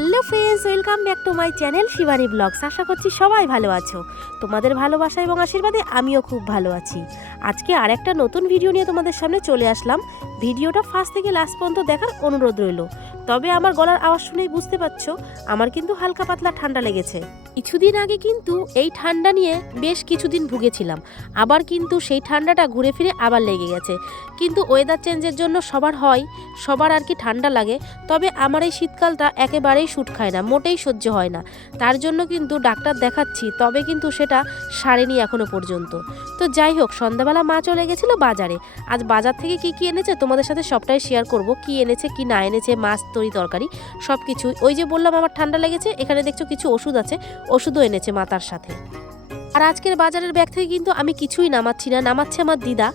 Hello friends, welcome back to my channel Shivani vlogs. আশা করছি সবাই ভালো আছো। তোমাদের ভালোবাসা এবং আশীর্বাদে আমিও খুব ভালো আছি। আজকে আর একটা নতুন ভিডিও নিয়ে তোমাদের সামনে চলে আসলাম। ভিডিওটা ফার্স্ট থেকে লাস্ট পর্যন্ত দেখার অনুরোধ রইল। তবে আমার গলার আওয়াজ শুনেই বুঝতে পারছো আমার কিন্তু হালকা পাতলা ঠান্ডা লেগেছে। কিছুদিন আগে কিন্তু এই ঠান্ডা নিয়ে বেশ কিছুদিন ভুগেছিলাম, আবার কিন্তু সেই ঠান্ডাটা ঘুরে ফিরে আবার লেগে গেছে। কিন্তু ওয়েদার চেঞ্জের জন্য সবার আর কি ঠান্ডা লাগে। তবে আমার এই শীতকালটা একেবারেই শুট খায় না, মোটেই সহ্য হয় না। তার জন্য কিন্তু ডাক্তার দেখাচ্ছি, তবে কিন্তু সেটা সারেনি এখনো পর্যন্ত। তো যাই হোক, সন্ধ্যাবেলা মা চলে গেছিলো বাজারে। আজ বাজার থেকে কি এনেছে তোমাদের সাথে সবটাই শেয়ার করব। কি এনেছে কি না এনেছে, মাছ তরকারি সব কিছু। ওই যে বললাম আমার ঠান্ডা লেগেছে, এখানে দেখছো কিছু ওষুধ আছে, ওষুধও এনেছে মা তার সাথে। আর আজকের বাজারের ব্যাগ থেকে কিন্তু আমি কিছুই নামাচ্ছি না, নামাচ্ছে আমার দিদা।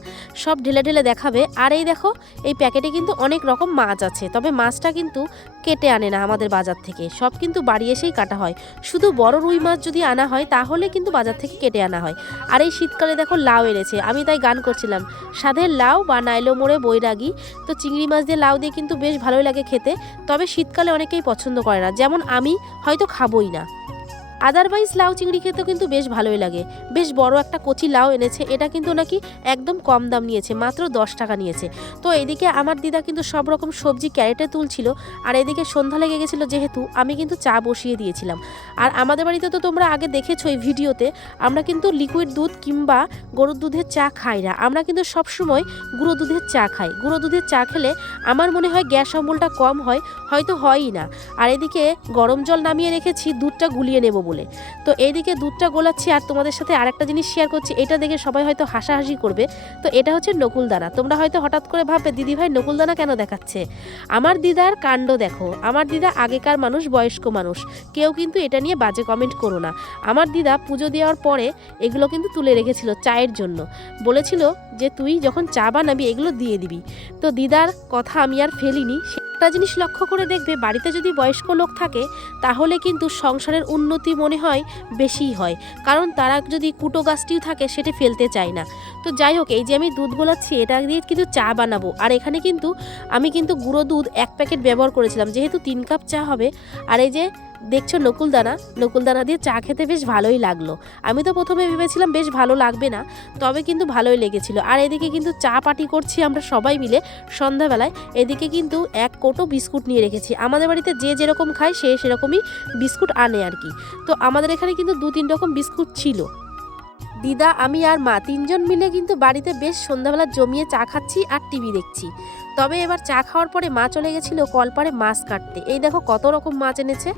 সব ঢেলে ঢেলে দেখাবে। আর এই দেখো, এই প্যাকেটে কিন্তু অনেক রকম মাছ আছে, তবে মাছটা কিন্তু কেটে আনে না আমাদের বাজার থেকে, সব কিন্তু বাড়ি এসেই কাটা হয়। শুধু বড় রুই মাছ যদি আনা হয় তাহলে কিন্তু বাজার থেকে কেটে আনা হয়। আর এই শীতকালে দেখো লাউ এনেছে, আমি তাই গান করছিলাম, সাধের লাউ বা নাইলো মোড়ে বৈরাগী। তো চিংড়ি মাছ দিয়ে লাউ দিয়ে কিন্তু বেশ ভালোই লাগে খেতে, তবে শীতকালে অনেকেই পছন্দ করে না, যেমন আমি হয়তো খাবোই না। আদারওয়াইজ লাউ চিংড়ি খেতেও কিন্তু বেশ ভালোই লাগে। বেশ বড় একটা কচি লাউ এনেছে, এটা কিন্তু নাকি একদম কম দাম নিয়েছে, মাত্র 10 টাকা নিয়েছে। তো এদিকে আমার দিদা কিন্তু সব রকম সবজি ক্যারেটে তুলছিল, আর এদিকে সন্ধ্যা লেগে গেছিলো যেহেতু আমি কিন্তু চা বসিয়ে দিয়েছিলাম। আর আমাদের বাড়িতে তো তোমরা আগে দেখেছো এই ভিডিওতে, আমরা কিন্তু লিকুইড দুধ কিংবা গরুর দুধের চা খাই না, আমরা কিন্তু সবসময় গুঁড়ো দুধের চা খাই। গুঁড়ো দুধের চা খেলে আমার মনে হয় গ্যাস অম্বলটা কম হয়, হয়তো হয়ই না। আর এদিকে গরম জল নামিয়ে রেখেছি দুধটা গুলিয়ে নেব বলে। তো এইদিকে দুধটা গোলাচ্ছি, আর তোমাদের সাথে আরেকটা জিনিস শেয়ার করছি, এটা দেখে সবাই হয়তো হাসাহাসি করবে। তো এটা হচ্ছে নকুলদানা। তোমরা হয়তো হঠাৎ করে ভাববে দিদিভাই নকুলদানা কেন দেখাচ্ছে। আমার দিদার কাণ্ড দেখো, আমার দিদা আগেকার মানুষ, বয়স্ক মানুষ, কেউ কিন্তু এটা নিয়ে বাজে কমেন্ট করো না। আমার দিদা পুজো দেওয়ার পরে এগুলো কিন্তু তুলে রেখেছিল চায়ের জন্য, বলেছিল যে তুই যখন চা বানাবি এগুলো দিয়ে দিবি। তো দিদার কথা আমি আর ফেলিনি। একটা জিনিস লক্ষ্য করে দেখবে, বাড়িতে যদি বয়স্ক লোক থাকে তাহলে কিন্তু সংসারের উন্নতি মনে হয় বেশিই হয়, কারণ তারা যদি কুটো গাছটিও থাকে সেটা ফেলতে চায় না। তো যাই হোক, এই যে আমি দুধ গোলাচ্ছি, এটা দিয়ে কিন্তু চা বানাবো। আর এখানে কিন্তু আমি কিন্তু গুঁড়ো দুধ 1 প্যাকেট ব্যবহার করেছিলাম, যেহেতু 3 কাপ চা হবে। আর এই যে দেখছো নকুলদানা দিয়ে চা খেতে বেশ ভালোই লাগলো। আমি তো প্রথমে ভেবেছিলাম বেশ ভালো লাগবে না, তবে কিন্তু ভালোই লেগেছিল। আর এদিকে কিন্তু চা পার্টি করছি আমরা সবাই মিলে সন্ধ্যাবেলায়। এদিকে কিন্তু 1 কোটো বিস্কুট নিয়ে রেখেছি। আমাদের বাড়িতে যে যেরকম খায় সে সেরকমই বিস্কুট আনে আর কি। তো আমাদের এখানে কিন্তু 2-3 রকম বিস্কুট ছিল। দিদা, আমি আর মা 3 জন মিলে কিন্তু বাড়িতে বেশ সন্ধ্যাবেলা জমিয়ে চা খাচ্ছি আর টিভি দেখছি। তবে এবার চা খাওয়ার পরে মা চলে গেছিলো কলপাড়ে মাছ কাটতে। এই দেখো কত রকম মাছ এনেছে।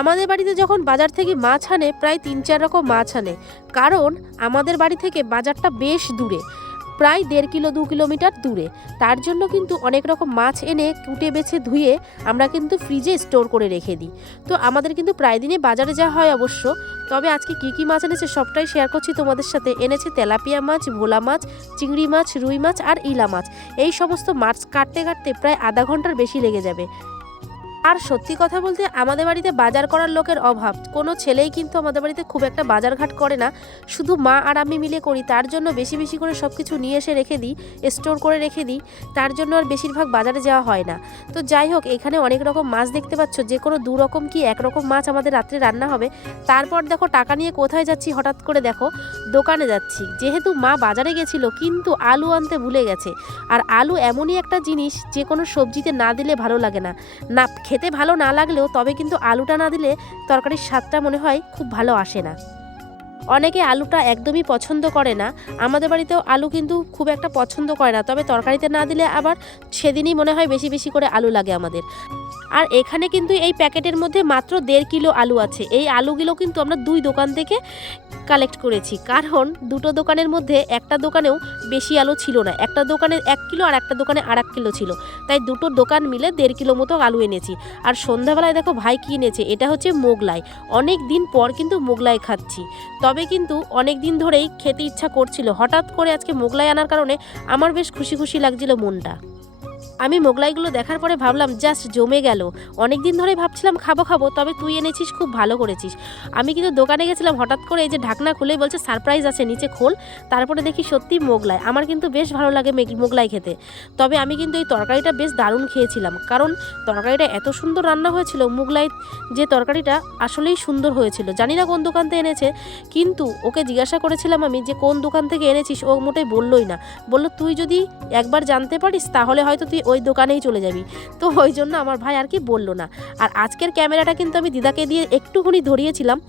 আমাদের বাড়িতে যখন বাজার থেকে মাছ আনে প্রায় 3-4 রকম মাছ আনে, কারণ আমাদের বাড়ি থেকে বাজারটা বেশ দূরে, প্রায় 1.5 কিলো 2 কিলোমিটার দূরে। তার জন্য কিন্তু অনেক রকম মাছ এনে কুটে বেছে ধুয়ে আমরা কিন্তু ফ্রিজে স্টোর করে রেখে দিই। তো আমাদের কিন্তু প্রায় দিনে বাজারে যাওয়া হয় অবশ্য। তবে আজকে কি মাছ এনেছে সবটাই শেয়ার করছি তোমাদের সাথে। এনেছে তেলাপিয়া মাছ, ভোলা মাছ, চিংড়ি মাছ, রুই মাছ আর ইলা মাছ। এই সমস্ত মাছ কাটতে কাটতে প্রায় আধা ঘন্টার বেশি লেগে যাবে। আর সত্যি কথা বলতে আমাদের বাড়িতে বাজার করার লোকের অভাব, কোনো ছেলেই কিন্তু আমাদের বাড়িতে খুব একটা বাজারঘাট করে না, শুধু মা আর আমি মিলে করি। তার জন্য বেশি বেশি করে সব কিছু নিয়ে এসে রেখে দিই, স্টোর করে রেখে দিই। তার জন্য আর বেশিরভাগ বাজারে যাওয়া হয় না। তো যাই হোক, এখানে অনেক রকম মাছ দেখতে পাচ্ছ, যে কোনো 2 রকম কি 1 রকম মাছ আমাদের রাত্রে রান্না হবে। তারপর দেখো টাকা নিয়ে কোথায় যাচ্ছি, হঠাৎ করে দেখো দোকানে যাচ্ছি, যেহেতু মা বাজারে গেছিলো কিন্তু আলু আনতে ভুলে গেছে। আর আলু এমনই একটা জিনিস যে কোনো সবজিতে না দিলে ভালো লাগে না। খেতে ভালো না লাগলেও তবে কিন্তু আলুটা না দিলে তরকারির স্বাদটা মনে হয় খুব ভালো আসে না। অনেকে আলুটা একদমই পছন্দ করে না, আমাদের বাড়িতেও আলু কিন্তু খুব একটা পছন্দ করে না, তবে তরকারিতে না দিলে আবার সেদিনই মনে হয় বেশি বেশি করে আলু লাগে আমাদের। আর এখানে কিন্তু এই প্যাকেটের মধ্যে মাত্র 1.5 কিলো আলু আছে। এই আলুগুলো কিন্তু আমরা 2 দোকান থেকে কালেক্ট করেছি, কারণ দুটো দোকানের মধ্যে একটা দোকানেও বেশি আলু ছিল না। একটা দোকানে 1 কিলো আর একটা দোকানে 2.5 কিলো ছিল, তাই দুটো দোকান মিলে 1.5 কিলো মতো আলু এনেছি। আর সন্ধ্যাবেলায় দেখো ভাই কি এনেছে, এটা হচ্ছে মোগলাই। অনেক দিন পর কিন্তু মোগলাই খাচ্ছি, তবে কিন্তু অনেক দিন ধরেই খেতে ইচ্ছা করছিল। হঠাৎ করে আজকে মোগলাই আনার কারণে আমার বেশ খুশি খুশি লাগছিল মনটা। আমি মোগলাইগুলো দেখার পরে ভাবলাম জাস্ট জমে গেল। অনেক দিন ধরে ভাবছিলাম খাবো খাবো, তবে তুই এনেছিস, খুব ভালো করেছিস। আমি কিন্তু দোকানে গেছিলাম, হঠাৎ করে এই যে ঢাকনা খুলে বলছে সারপ্রাইজ আছে, নিচে খোল। তারপরে দেখি সত্যি মোগলাই। আমার কিন্তু বেশ ভালো লাগে মোগলাই খেতে। তবে আমি কিন্তু এই তরকারিটা বেশ দারুণ খেয়েছিলাম, কারণ তরকারিটা এত সুন্দর রান্না হয়েছিল। মোগলাই যে তরকারিটা আসলেই সুন্দর হয়েছিল। জানি না কোন দোকান থেকে এনেছে, কিন্তু ওকে জিজ্ঞাসা করেছিলাম আমি যে কোন দোকান থেকে এনেছিস, ও মোটেই বললোই না। বললো তুই যদি একবার জানতে পারিস তাহলে হয়তো তুই ওই দোকানেই চলে যাবি। তো ওই জন্য আমার ভাই আর কি বললো না। আর আজকের ক্যামেরাটা কিন্তু আমি দিদাকে দিয়ে একটুখানি ধরিয়েছিলাম।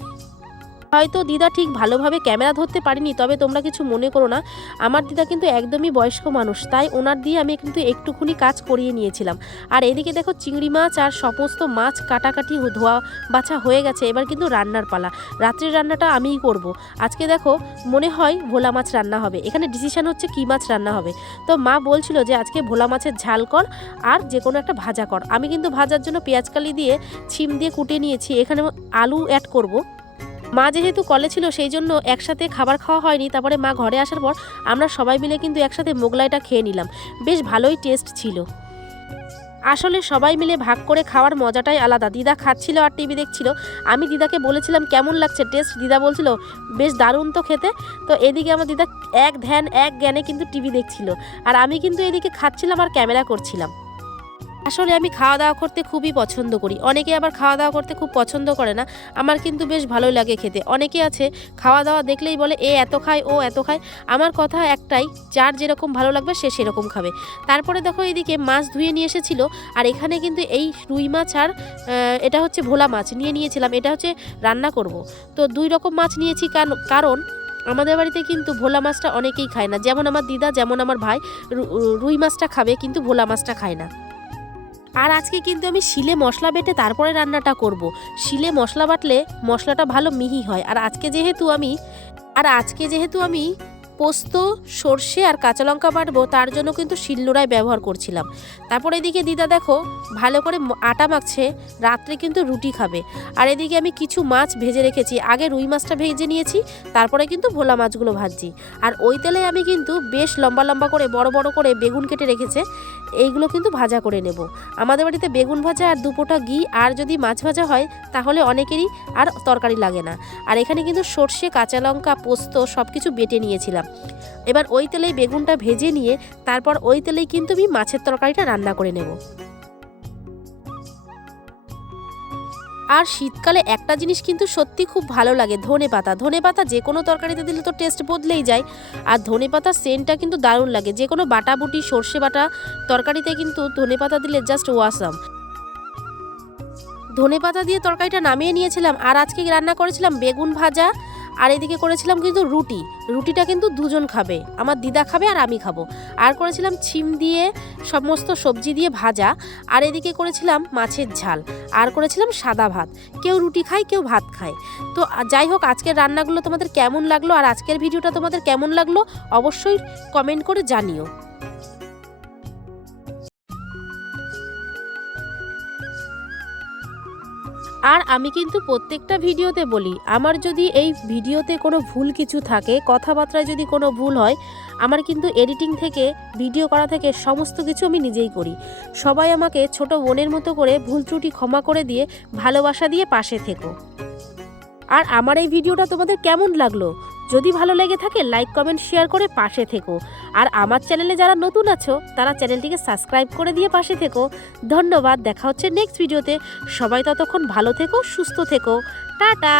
হয়তো দিদা ঠিক ভালোভাবে ক্যামেরা ধরতে পারিনি, তবে তোমরা কিছু মনে করো না। আমার দিদা কিন্তু একদমই বয়স্ক মানুষ, তাই ওনার দিয়ে আমি কিন্তু একটুখানি কাজ করিয়ে নিয়েছিলাম। আর এদিকে দেখো চিংড়ি মাছ আর সমস্ত মাছ কাটাকাটি ধোয়া বাছা হয়ে গেছে। এবার কিন্তু রান্নার পালা। রাত্রের রান্নাটা আমিই করব। আজকে দেখো মনে হয় ভোলা মাছ রান্না হবে। এখানে ডিসিশন হচ্ছে কী মাছ রান্না হবে। তো মা বলছিল যে আজকে ভোলা মাছের ঝাল কর আর যে কোনো একটা ভাজা কর। আমি কিন্তু ভাজার জন্য পেঁয়াজকালি দিয়ে ছিম দিয়ে কুটে নিয়েছি। এখানে আলু অ্যাড করব। মা যেহেতু কলে ছিল সেই জন্য একসাথে খাবার খাওয়া হয়নি। তারপরে মা ঘরে আসার পর আমরা সবাই মিলে কিন্তু একসাথে মোগলাইটা খেয়ে নিলাম। বেশ ভালোই টেস্ট ছিল। আসলে সবাই মিলে ভাগ করে খাওয়ার মজাটাই আলাদা। দিদা খাচ্ছিল আর টিভি দেখছিল। আমি দিদাকে বলেছিলাম কেমন লাগছে টেস্ট, দিদা বলছিল বেশ দারুণ তো খেতে। তো এদিকে আমার দিদা এক ধ্যান এক জ্ঞানে কিন্তু টিভি দেখছিল, আর আমি কিন্তু এদিকে খাচ্ছিলাম আর ক্যামেরা করছিলাম। আসলে আমি খাওয়া দাওয়া করতে খুবই পছন্দ করি। অনেকে আবার খাওয়া দাওয়া করতে খুব পছন্দ করে না। আমার কিন্তু বেশ ভালোই লাগে খেতে। অনেকে আছে খাওয়া দাওয়া দেখলেই বলে এ এত খায় ও এত খায়। আমার কথা একটাই, যার যেরকম ভালো লাগবে সে সেরকম খাবে। তারপরে দেখো এদিকে মাছ ধুয়ে নিয়ে এসেছিলো। আর এখানে কিন্তু এই রুই মাছ আর এটা হচ্ছে ভোলা মাছ নিয়ে নিয়েছিলাম। এটা হচ্ছে রান্না করব। তো 2 রকম মাছ নিয়েছি, কারণ আমাদের বাড়িতে কিন্তু ভোলা মাছটা অনেকেই খায় না। যেমন আমার দিদা, যেমন আমার ভাই রুই মাছটা খাবে, কিন্তু ভোলা মাছটা খায় না। আর আজকে কিন্তু আমি শিলে মশলা বেটে তারপরে রান্নাটা করব। শিলে মশলা বাটলে মশলাটা ভালো মিহি হয়। আর আজকে যেহেতু আমি পোস্ত, সর্ষে আর কাঁচা লঙ্কা বাটবো, তার জন্য কিন্তু শিলনোড়ায় ব্যবহার করছিলাম। তারপর এদিকে দিদা দেখো ভালো করে আটা মাখছে, রাত্রে কিন্তু রুটি খাবে। আর এদিকে আমি কিছু মাছ ভেজে রেখেছি। আগে রুই মাছটা ভেজে নিয়েছি, তারপরে কিন্তু ভোলা মাছগুলো ভাজছি। আর ওই তেলে আমি কিন্তু বেশ লম্বা লম্বা করে বড় বড় করে বেগুন কেটে রেখেছে, এইগুলো কিন্তু ভাজা করে নেব। আমাদের বাড়িতে বেগুন ভাজা আর 2 ফোঁটা ঘি আর যদি মাছ ভাজা হয় তাহলে অনেকেরই আর তরকারি লাগে না। আর এখানে কিন্তু সর্ষে, কাঁচা লঙ্কা, পোস্ত সব কিছু বেটে নিয়েছিলাম। এবার ওই তেলেই বেগুনটা ভেজে নিয়ে তারপর ওই তেলেই কিন্তু আমি মাছের তরকারিটা রান্না করে নেব। আর শীতকালে একটা জিনিস কিন্তু সত্যি খুব ভালো লাগে, ধনেপাতা। ধনেপাতা যে কোনো তরকারিতে দিলে তো টেস্ট বদলেই যায়। আর ধনেপাতার সেন্টটা কিন্তু দারুণ লাগে। যে কোনো বাটাবুটি সর্ষে বাটা তরকারিতে কিন্তু ধনেপাতা দিলে জাস্ট ওয়াসাম। ধনেপাতা দিয়ে তরকারিটা নামিয়ে নিয়েছিলাম। আর আজকে রান্না করেছিলাম বেগুন ভাজা, আর এদিকে করেছিলাম কিন্তু রুটিটা কিন্তু 2 জন খাবে। আমার দিদা খাবে আর আমি খাবো। আর করেছিলাম ছিম দিয়ে সমস্ত সবজি দিয়ে ভাজা। আর এদিকে করেছিলাম মাছের ঝাল। আর করেছিলাম সাদা ভাত। কেউ রুটি খায়, কেউ ভাত খায়। তো যাই হোক, আজকের রান্নাগুলো তোমাদের কেমন লাগলো আর আজকের ভিডিওটা তোমাদের কেমন লাগলো অবশ্যই কমেন্ট করে জানিও। আর আমি কিন্তু প্রত্যেকটা ভিডিওতে বলি, আমার যদি এই ভিডিওতে কোনো ভুল কিছু থাকে, কথাবার্তায় যদি কোনো ভুল হয়, আমার কিন্তু এডিটিং থেকে, ভিডিও করা থেকে সমস্ত কিছু আমি নিজেই করি। সবাই আমাকে ছোট বোনের মতো করে ভুল ত্রুটি ক্ষমা করে দিয়ে ভালোবাসা দিয়ে পাশে থেকো। আর আমার এই ভিডিওটা তোমাদের কেমন লাগলো? যদি ভালো লেগে থাকে লাইক, কমেন্ট, শেয়ার করে পাশে থেকো। আর আমার চ্যানেলে যারা নতুন আছো তারা চ্যানেলটিকে সাবস্ক্রাইব করে দিয়ে পাশে থেকো। ধন্যবাদ। দেখা হচ্ছে নেক্সট ভিডিওতে। সবাই ততক্ষণ ভালো থেকো, সুস্থ থেকো। টাটা।